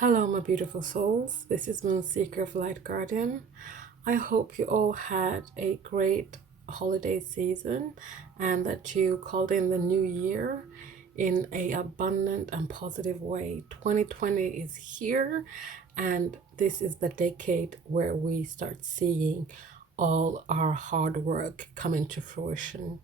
Hello, my beautiful souls. This is Moonseeker of Light Guardian. I hope you all had a great holiday season and that you called in the new year in a abundant and positive way. 2020 is here, and this is the decade where we start seeing all our hard work come into fruition.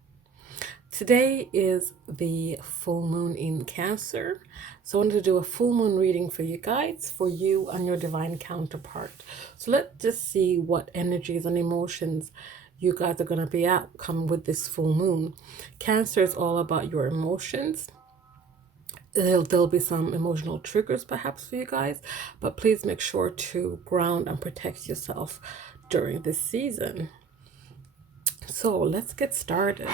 Today is the full moon in Cancer. So I wanted to do a full moon reading for you guys, for you and your divine counterpart. So let's just see what energies and emotions you guys are going to be at come with this full moon. Cancer is all about your emotions. There'll be some emotional triggers perhaps for you guys, but please make sure to ground and protect yourself during this season. So let's get started.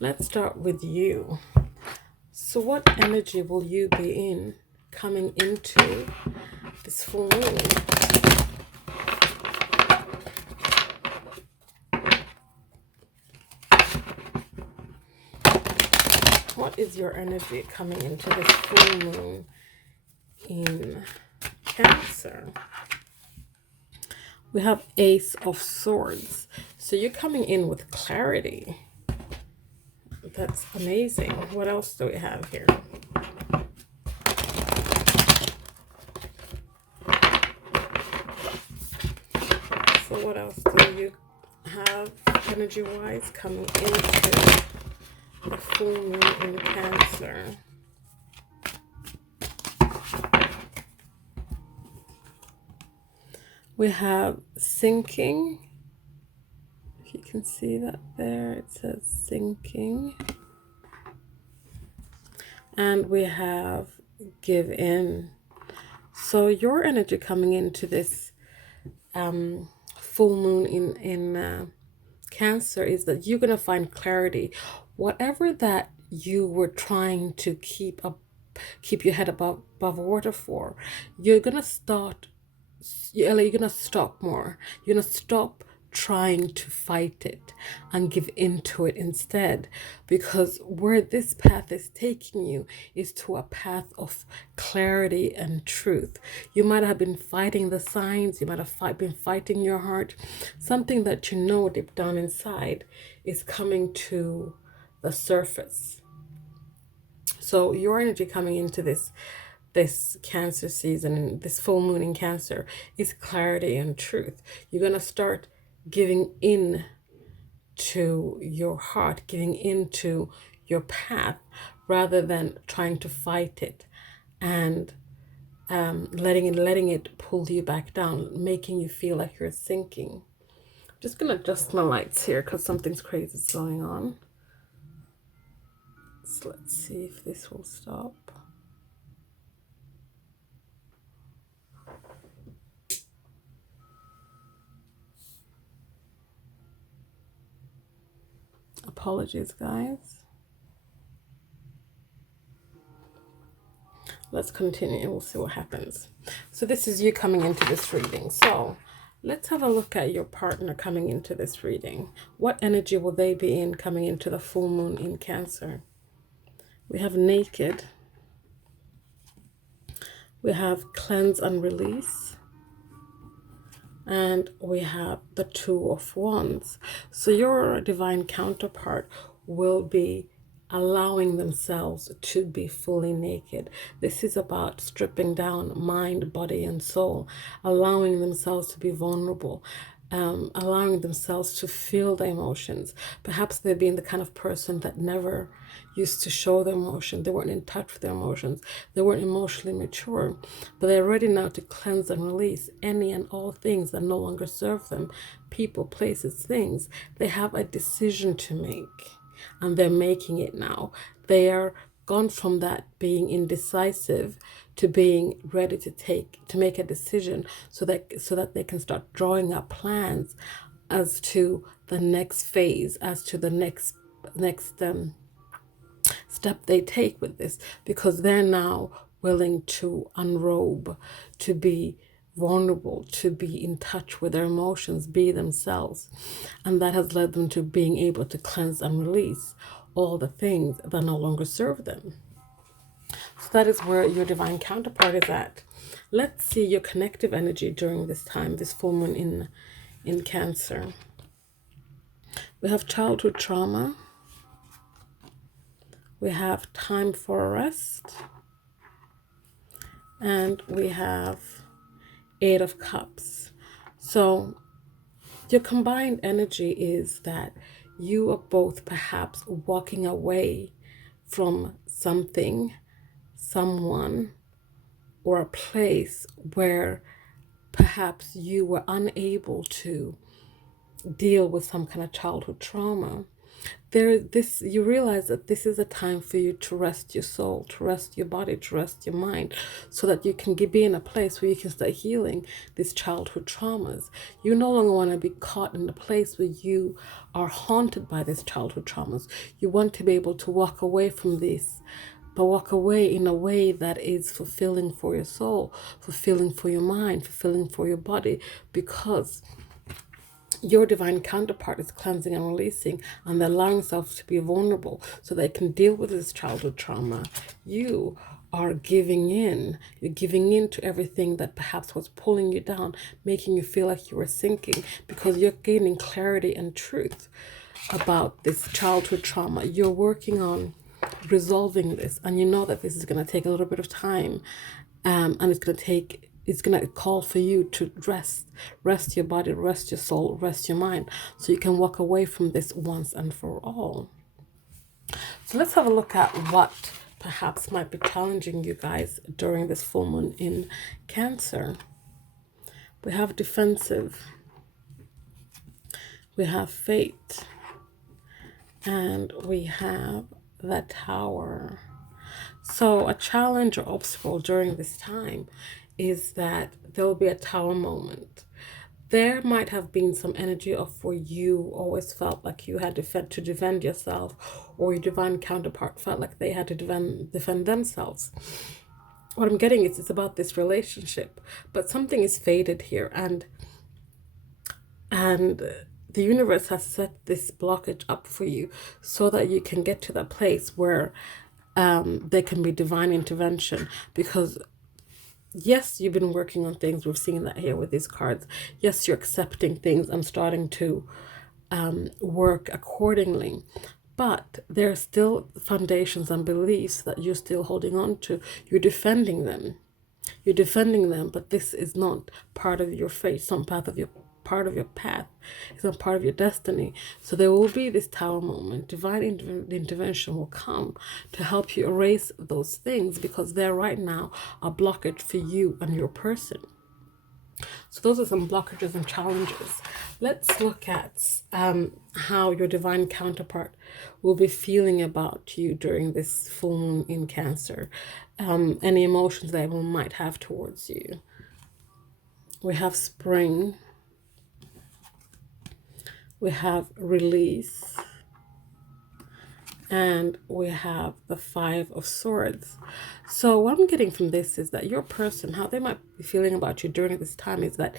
Let's start with you. So what energy will you be in coming into this full moon? What is your energy coming into this full moon in Cancer? We have Ace of Swords. So you're coming in with clarity. That's amazing. What else do we have here? So what else do you have energy-wise coming into the full moon in Cancer? We have sinking. If you can see that there, it says sinking. And we have give in. So your energy coming into this full moon in Cancer is that you're going to find clarity. Whatever that you were trying to keep your head above water for, you're going to you're going to stop more. You're going to stop trying to fight it and give into it instead, because where this path is taking you is to a path of clarity and truth. You might have been fighting the signs, you might have been fighting your heart. Something that you know deep down inside is coming to the surface. So your energy coming into this Cancer season and this full moon in Cancer is clarity and truth. You're going to start giving in to your heart, giving into your path rather than trying to fight it and letting it pull you back down, making you feel like you're sinking. Just gonna adjust my lights here because something's crazy is going on. So let's see if this will stop. Apologies, guys. Let's continue and we'll see what happens. So this is you coming into this reading. So let's have a look at your partner coming into this reading. What energy will they be in coming into the full moon in Cancer? We have naked. We have cleanse and release. And we have the Two of Wands. So your divine counterpart will be allowing themselves to be fully naked. This is about stripping down mind, body, and soul, allowing themselves to be vulnerable, allowing themselves to feel the emotions. Perhaps they've been the kind of person that never used to show their emotion. They weren't in touch with their emotions. They weren't emotionally mature, but they're ready now to cleanse and release any and all things that no longer serve them. People, places, things. They have a decision to make, and they're making it now. They are gone from that being indecisive to being ready to make a decision so that they can start drawing up plans as to the next phase, as to the next step they take with this, because they're now willing to unrobe, to be vulnerable, to be in touch with their emotions, be themselves. And that has led them to being able to cleanse and release all the things that no longer serve them. So that is where your divine counterpart is at. Let's see your connective energy during this time, this full moon in Cancer. We have childhood trauma. We have time for rest. And we have Eight of Cups. So your combined energy is that you are both perhaps walking away from something, someone, or a place where perhaps you were unable to deal with some kind of childhood trauma. You realize that this is a time for you to rest your soul, to rest your body, to rest your mind, so that you can be in a place where you can start healing these childhood traumas. You no longer want to be caught in a place where you are haunted by these childhood traumas. You want to be able to walk away from this, but walk away in a way that is fulfilling for your soul, fulfilling for your mind, fulfilling for your body, because your divine counterpart is cleansing and releasing, and they're allowing themselves to be vulnerable so they can deal with this childhood trauma. You are giving in. You're giving in to everything that perhaps was pulling you down, making you feel like you were sinking, because you're gaining clarity and truth about this childhood trauma. You're working on resolving this, and you know that this is going to take a little bit of time, and it's going to call for you to rest your body, rest your soul, rest your mind, so you can walk away from this once and for all. So let's have a look at what perhaps might be challenging you guys during this full moon in Cancer. We have defensive, we have fate, and we have the Tower. So a challenge or obstacle during this time is that there will be a Tower moment. There might have been some energy of where you always felt like you had to defend yourself, or your divine counterpart felt like they had to defend themselves. What I'm getting is it's about this relationship, but something is faded here, and the universe has set this blockage up for you so that you can get to that place where there can be divine intervention. Because yes, you've been working on things. We've seen that here with these cards. Yes, you're accepting things and starting to work accordingly. But there are still foundations and beliefs that you're still holding on to. You're defending them. You're defending them, but this is not part of your fate. It's not part of your path. It's not part of your destiny. So there will be this Tower moment. Divine intervention will come to help you erase those things, because they're right now a blockage for you and your person. So those are some blockages and challenges. Let's look at how your divine counterpart will be feeling about you during this full moon in Cancer. Any emotions they might have towards you. We have spring. We have release. And we have the Five of Swords. So what I'm getting from this is that your person, how they might be feeling about you during this time, is that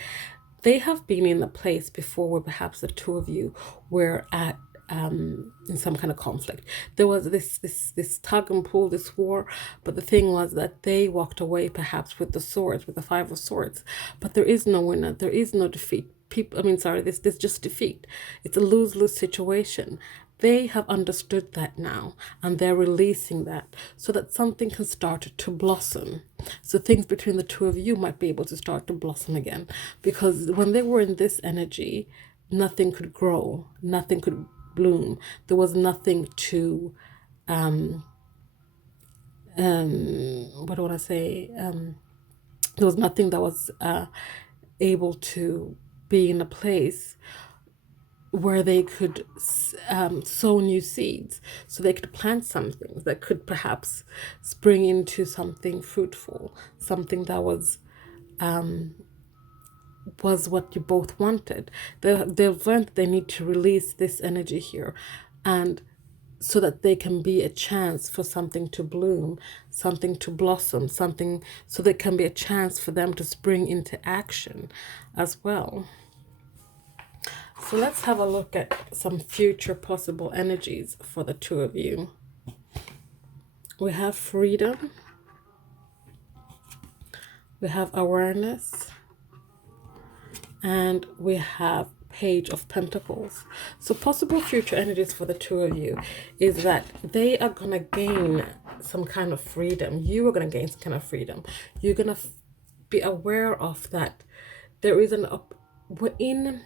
they have been in a place before where perhaps the two of you were at in some kind of conflict. There was this tug and pull, this war, but the thing was that they walked away perhaps with the swords, with the Five of Swords. But there is no winner, there is no defeat. This just defeat. It's a lose-lose situation. They have understood that now, and they're releasing that so that something can start to blossom. So things between the two of you might be able to start to blossom again, because when they were in this energy, nothing could grow, nothing could bloom. There was nothing to what do I want to say? There was nothing that was able to be in a place where they could sow new seeds, so they could plant something that could perhaps spring into something fruitful, something that was what you both wanted. They've learned they need to release this energy here, and so that they can be a chance for something to bloom, something to blossom, something, so there can be a chance for them to spring into action as well. So let's have a look at some future possible energies for the two of you. We have freedom. we have awareness, and we have Page of Pentacles. So possible future energies for the two of you is that they are going to gain some kind of freedom. You are going to gain some kind of freedom. You're going to be aware of that there is an up in.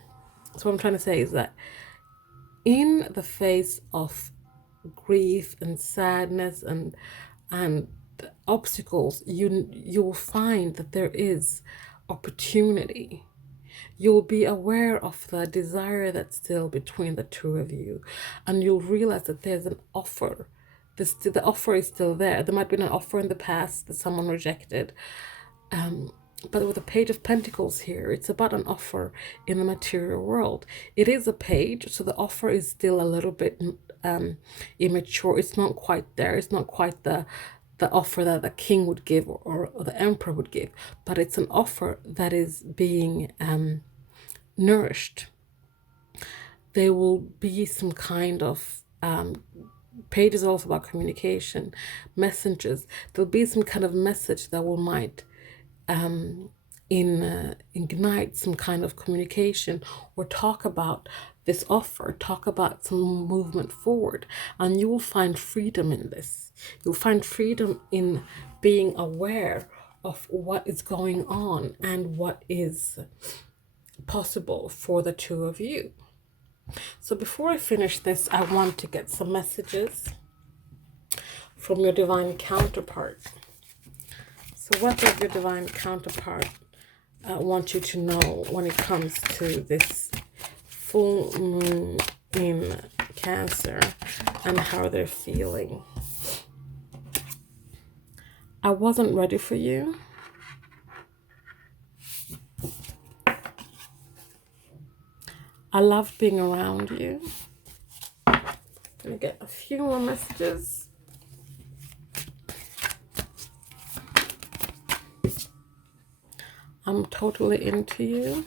So what I'm trying to say is that in the face of grief and sadness and obstacles, you will find that there is opportunity. You'll be aware of the desire that's still between the two of you, and you'll realize that there's an offer. The offer is still there. There might be an offer in the past that someone rejected, but with the Page of Pentacles here, it's about an offer in the material world. It is a page, so the offer is still a little bit immature. It's not quite there. It's not quite the offer that the king would give, or the emperor would give, but it's an offer that is being nourished. There will be some kind of page is also about communication, messengers. There'll be some kind of message that will might ignite some kind of communication, or talk about this offer, talk about some movement forward, and you will find freedom in this. You'll find freedom in being aware of what is going on and what is possible for the two of you. So before I finish this, I want to get some messages from your divine counterpart. So what does your divine counterpart want you to know when it comes to this full moon in Cancer and how they're feeling? I wasn't ready for you. I love being around you. I'm gonna get a few more messages. I'm totally into you.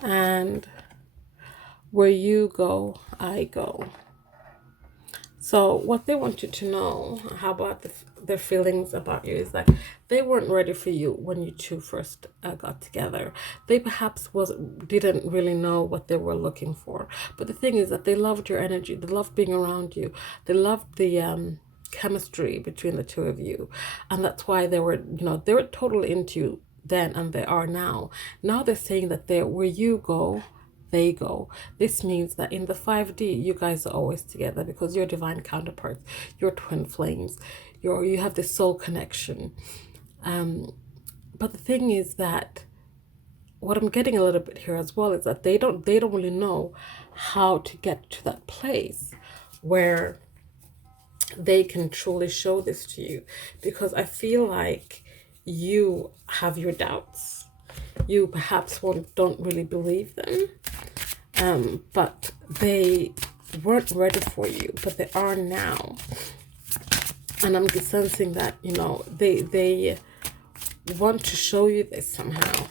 And where you go, I go. So what they want you to know, how about their feelings about you, is that they weren't ready for you when you two first got together. They perhaps didn't really know what they were looking for. But the thing is that they loved your energy. They loved being around you. They loved the chemistry between the two of you. And that's why they were totally into you then, and they are now. Now they're saying that where you go, they go. This means that in the 5D, you guys are always together, because you're divine counterparts, you're twin flames, you have this soul connection. But the thing is that what I'm getting a little bit here as well is that they don't really know how to get to that place where they can truly show this to you, because I feel like you have your doubts. You perhaps don't really believe them, but they weren't ready for you, but they are now. And I'm just sensing that, they want to show you this somehow,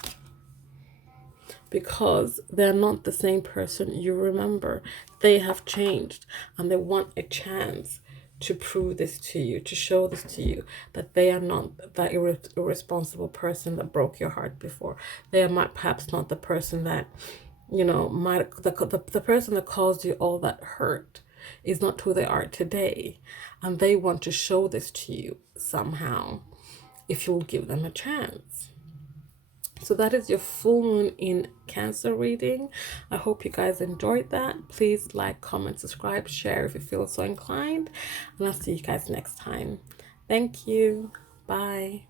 because they're not the same person you remember. They have changed, and they want a chance to prove this to you, to show this to you, that they are not that irresponsible person that broke your heart before. They are perhaps not the person that, the person that caused you all that hurt is not who they are today. And they want to show this to you somehow, if you'll give them a chance. So that is your full moon in Cancer reading. I hope you guys enjoyed that. Please like, comment, subscribe, share if you feel so inclined. And I'll see you guys next time. Thank you. Bye.